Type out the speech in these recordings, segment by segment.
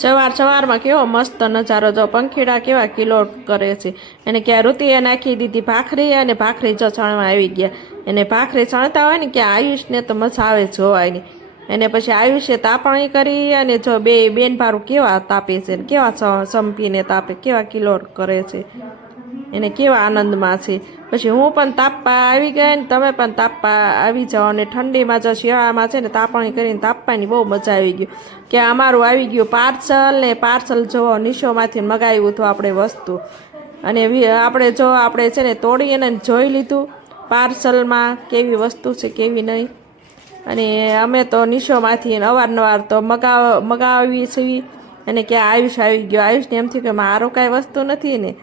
સવાર સવારમાં કેવો મસ્ત નજારો, જો પંખીડા કેવા કિલોટ કરે છે. એને ક્યાં ઋતિએ નાખી દીધી ભાખરી, અને ભાખરી જો ચણવા આવી ગયા. એને ભાખરી ચણતા હોય ને ક્યાં આયુષને તો મજા આવે જોવાની. એને પછી આયુષે તાપણી કરી, અને જો બે બેન ભારું કેવા તાપે છે, કેવા સંપીને તાપે, કેવા કિલોટ કરે છે, એને કેવા આનંદમાં છે. પછી હું પણ તાપવા આવી ગઈ ને તમે પણ તાપવા આવી જાઓ. અને ઠંડીમાં જો શિયાળામાં છે ને તાપણી કરીને તાપવાની બહુ મજા આવી ગઈ. કે અમારું આવી ગયું પાર્સલ, ને પાર્સલ જો નિશોમાંથી મગાવ્યું હતું આપણે વસ્તુ. અને આપણે જો આપણે છે ને તોડીને જોઈ લીધું પાર્સલમાં કેવી વસ્તુ છે કેવી નહીં. અને અમે તો નિશોમાંથી અવારનવાર તો મગાવી છીએ. અને ક્યાં આયુષ આવી ગયો. આયુષને એમ થયું કે મારો કાંઈ વસ્તુ નથી ને.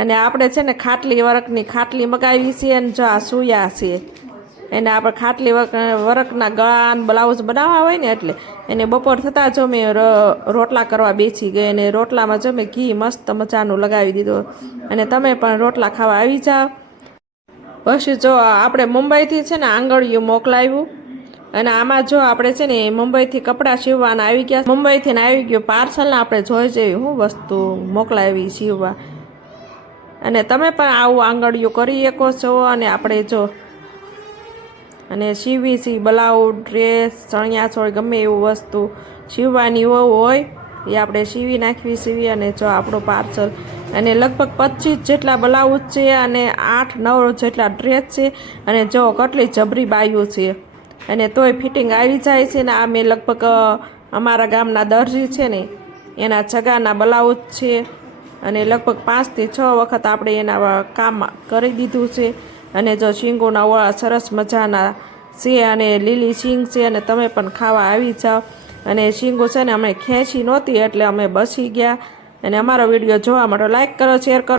અને આપણે છે ને ખાટલી વર્કની ખાટલી મગાવી છે, અને જો આ સૂયા છે. એને આપણે ખાટલી વર્કના ગળા બ્લાઉઝ બનાવવા હોય ને એટલે એને બપોર થતાં જો મેં રોટલા કરવા બેસી ગઈ. અને રોટલામાં જો મેં ઘી મસ્ત મજાનું લગાવી દીધું. અને તમે પણ રોટલા ખાવા આવી જાઓ. પછી જો આપણે મુંબઈથી છે ને આંગળીયું મોકલાવ્યું. અને આમાં જો આપણે છે ને મુંબઈથી કપડાં સીવવાના આવી ગયા. મુંબઈથી ને આવી ગયું પાર્સલને આપણે જોઈ જઈએ હું વસ્તુ મોકલાવી સીવવા. અને તમે પણ આવું આંગળીયું કરી શકો છો. અને આપણે જો અને સીવી બ્લાઉઝ, ડ્રેસ, ચણિયા ચોળી ગમે એવું વસ્તુ સીવવાની હોય એ આપણે સીવી નાખવી. અને જો આપણું પાર્સલ, અને લગભગ 25 જેટલા બ્લાઉઝ છે, અને 8-9 જેટલા ડ્રેસ છે. અને જો કેટલી જબરી બાયું છે, અને તોય ફિટિંગ આવી જાય છે. ને આ મેં લગભગ અમારા ગામના દરજી છે ને એના જગાના બ્લાઉઝ છે. અને લગભગ 5 થી 6 વખત આપણે એના કામ કરી દીધું છે. અને જો શીંગોના ઓળા સરસ મજાના છે, અને લીલી શીંગ છે. અને તમે પણ ખાવા આવી જાઓ. અને શીંગો છે ને અમે ખેંચી નહોતી એટલે અમે બસી ગયા. અને અમારો વિડીયો જોવા માટે લાઈક કરો, શેર કરો.